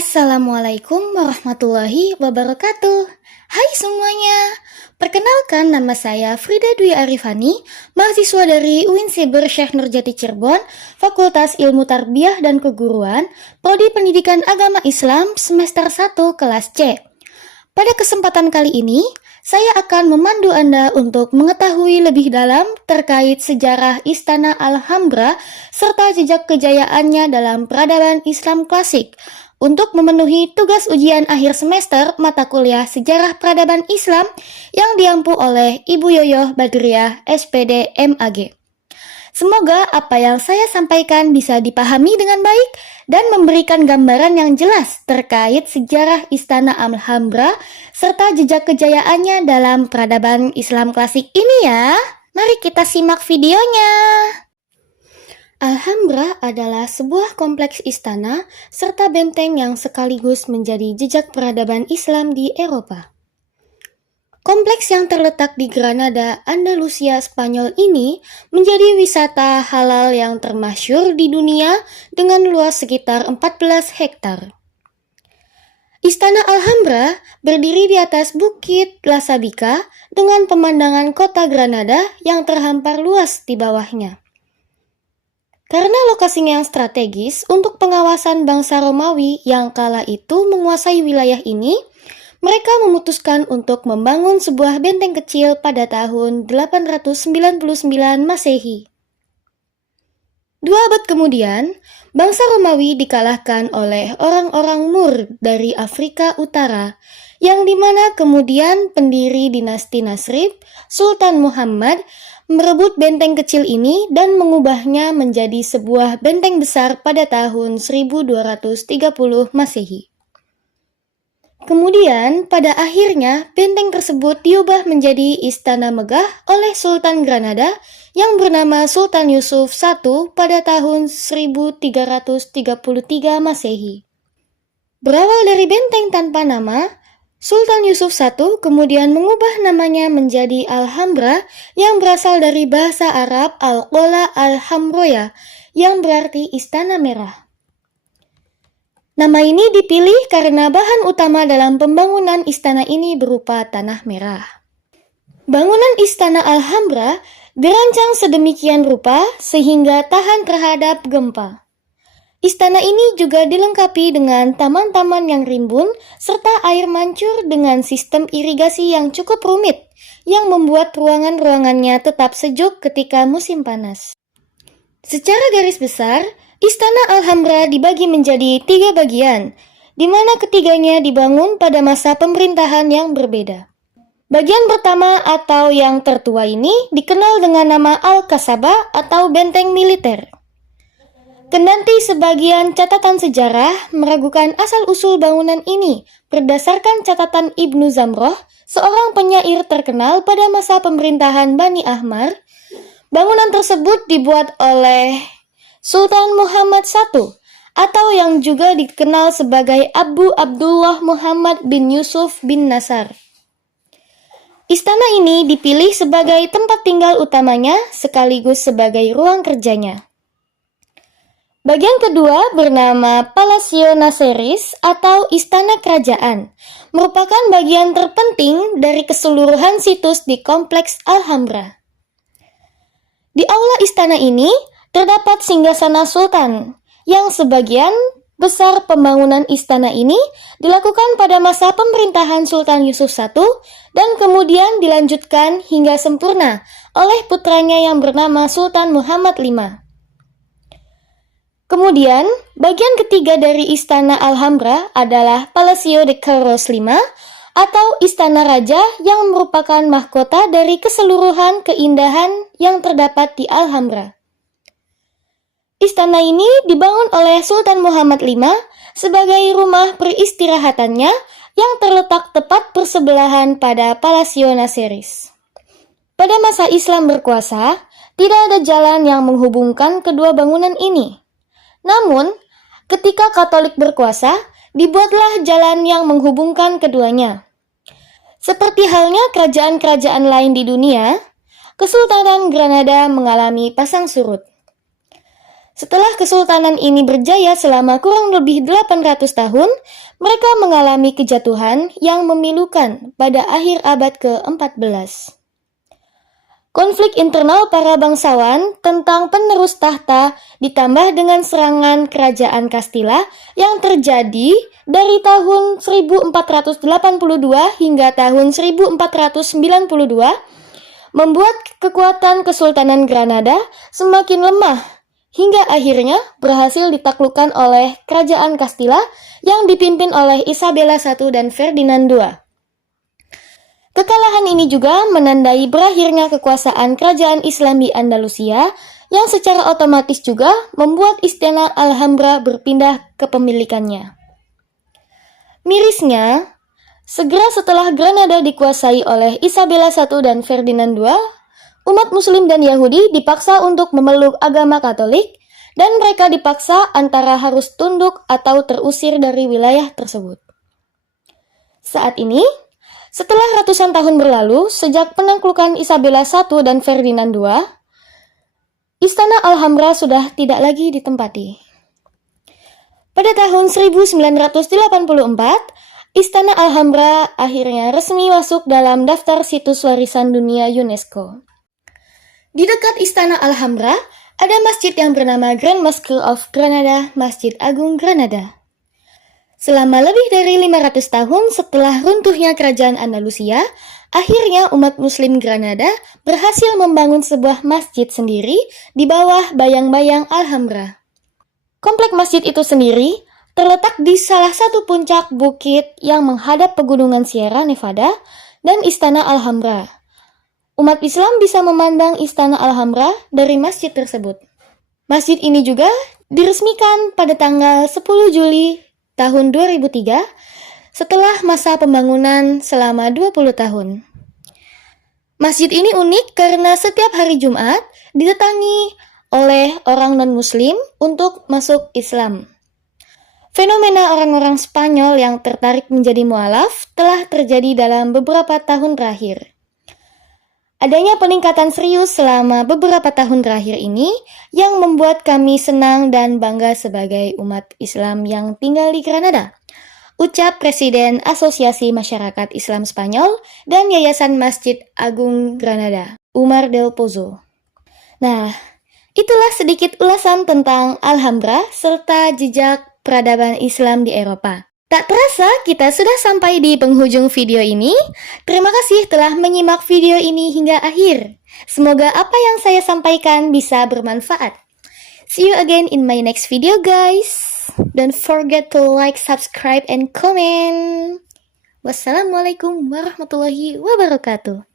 Assalamualaikum warahmatullahi wabarakatuh. Hai semuanya, perkenalkan nama saya Frida Dwi Arifani, mahasiswa dari UIN Siber Syekh Nurjati Cirebon, Fakultas Ilmu Tarbiyah dan Keguruan, Prodi Pendidikan Agama Islam semester 1 kelas C. Pada kesempatan kali ini, saya akan memandu Anda untuk mengetahui lebih dalam terkait sejarah Istana Alhambra serta jejak kejayaannya dalam peradaban Islam klasik. Untuk memenuhi tugas ujian akhir semester mata kuliah Sejarah Peradaban Islam yang diampu oleh Ibu Yoyoh Badriah, SPD MAG. Semoga apa yang saya sampaikan bisa dipahami dengan baik dan memberikan gambaran yang jelas terkait sejarah Istana Alhambra serta jejak kejayaannya dalam peradaban Islam klasik ini ya. Mari kita simak videonya. Alhambra adalah sebuah kompleks istana serta benteng yang sekaligus menjadi jejak peradaban Islam di Eropa. Kompleks yang terletak di Granada, Andalusia, Spanyol ini menjadi wisata halal yang termasyhur di dunia dengan luas sekitar 14 hektar. Istana Alhambra berdiri di atas Bukit La Sabika dengan pemandangan kota Granada yang terhampar luas di bawahnya. Karena lokasinya yang strategis untuk pengawasan bangsa Romawi yang kala itu menguasai wilayah ini, mereka memutuskan untuk membangun sebuah benteng kecil pada tahun 899 Masehi. 2 abad kemudian, bangsa Romawi dikalahkan oleh orang-orang Moor dari Afrika Utara, yang dimana kemudian pendiri dinasti Nasrid, Sultan Muhammad, merebut benteng kecil ini dan mengubahnya menjadi sebuah benteng besar pada tahun 1230 Masehi. Kemudian, pada akhirnya, benteng tersebut diubah menjadi istana megah oleh Sultan Granada yang bernama Sultan Yusuf I pada tahun 1333 Masehi. Berawal dari benteng tanpa nama, Sultan Yusuf I kemudian mengubah namanya menjadi Alhambra yang berasal dari bahasa Arab Al-Qola Al-Hamroya yang berarti Istana Merah. Nama ini dipilih karena bahan utama dalam pembangunan istana ini berupa tanah merah. Bangunan Istana Alhambra dirancang sedemikian rupa sehingga tahan terhadap gempa. Istana ini juga dilengkapi dengan taman-taman yang rimbun serta air mancur dengan sistem irigasi yang cukup rumit yang membuat ruangan-ruangannya tetap sejuk ketika musim panas. Secara garis besar, Istana Alhambra dibagi menjadi 3 bagian, di mana ketiganya dibangun pada masa pemerintahan yang berbeda. Bagian pertama atau yang tertua ini dikenal dengan nama Al-Kasabah atau benteng militer. Kendati sebagian catatan sejarah meragukan asal-usul bangunan ini berdasarkan catatan Ibnu Zamroh, seorang penyair terkenal pada masa pemerintahan Bani Ahmar, bangunan tersebut dibuat oleh Sultan Muhammad I atau yang juga dikenal sebagai Abu Abdullah Muhammad bin Yusuf bin Nasar. Istana ini dipilih sebagai tempat tinggal utamanya sekaligus sebagai ruang kerjanya. Bagian kedua bernama Palacio Nasseris atau Istana Kerajaan, merupakan bagian terpenting dari keseluruhan situs di Kompleks Alhambra. Di aula istana ini terdapat singgasana sultan, yang sebagian besar pembangunan istana ini dilakukan pada masa pemerintahan Sultan Yusuf I dan kemudian dilanjutkan hingga sempurna oleh putranya yang bernama Sultan Muhammad V. Kemudian, bagian ketiga dari Istana Alhambra adalah Palacio de Carlos V atau Istana Raja yang merupakan mahkota dari keseluruhan keindahan yang terdapat di Alhambra. Istana ini dibangun oleh Sultan Muhammad V sebagai rumah peristirahatannya yang terletak tepat bersebelahan pada Palacio Nasseris. Pada masa Islam berkuasa, tidak ada jalan yang menghubungkan kedua bangunan ini. Namun, ketika Katolik berkuasa, dibuatlah jalan yang menghubungkan keduanya. Seperti halnya kerajaan-kerajaan lain di dunia, Kesultanan Granada mengalami pasang surut. Setelah kesultanan ini berjaya selama kurang lebih 800 tahun, mereka mengalami kejatuhan yang memilukan pada akhir abad ke-14. Konflik internal para bangsawan tentang penerus tahta ditambah dengan serangan kerajaan Kastila yang terjadi dari tahun 1482 hingga tahun 1492 membuat kekuatan Kesultanan Granada semakin lemah hingga akhirnya berhasil ditaklukkan oleh kerajaan Kastila yang dipimpin oleh Isabella I dan Ferdinand II. Kekalahan ini juga menandai berakhirnya kekuasaan kerajaan Islam di Andalusia yang secara otomatis juga membuat istana Alhambra berpindah kepemilikannya. Mirisnya, segera setelah Granada dikuasai oleh Isabella I dan Ferdinand II, umat Muslim dan Yahudi dipaksa untuk memeluk agama Katolik dan mereka dipaksa antara harus tunduk atau terusir dari wilayah tersebut. Saat ini, setelah ratusan tahun berlalu sejak penaklukan Isabella I dan Ferdinand II, Istana Alhambra sudah tidak lagi ditempati. Pada tahun 1984, Istana Alhambra akhirnya resmi masuk dalam daftar situs warisan dunia UNESCO. Di dekat Istana Alhambra, ada masjid yang bernama Grand Mosque of Granada, Masjid Agung Granada. Selama lebih dari 500 tahun setelah runtuhnya kerajaan Andalusia, akhirnya umat Muslim Granada berhasil membangun sebuah masjid sendiri di bawah bayang-bayang Alhambra. Komplek masjid itu sendiri terletak di salah satu puncak bukit yang menghadap pegunungan Sierra Nevada dan Istana Alhambra. Umat Islam bisa memandang Istana Alhambra dari masjid tersebut. Masjid ini juga diresmikan pada tanggal 10 Juli tahun 2003 setelah masa pembangunan selama 20 tahun. Masjid ini unik karena setiap hari Jumat didatangi oleh orang non-muslim untuk masuk Islam. Fenomena orang-orang Spanyol yang tertarik menjadi mualaf telah terjadi dalam beberapa tahun terakhir. Adanya peningkatan serius selama beberapa tahun terakhir ini yang membuat kami senang dan bangga sebagai umat Islam yang tinggal di Granada. Ucap Presiden Asosiasi Masyarakat Islam Spanyol dan Yayasan Masjid Agung Granada, Umar del Pozo. Nah, itulah sedikit ulasan tentang Alhambra serta jejak peradaban Islam di Eropa. Tak terasa kita sudah sampai di penghujung video ini. Terima kasih telah menyimak video ini hingga akhir. Semoga apa yang saya sampaikan bisa bermanfaat. See you again in my next video guys. Don't forget to like, subscribe, and comment. Wassalamualaikum warahmatullahi wabarakatuh.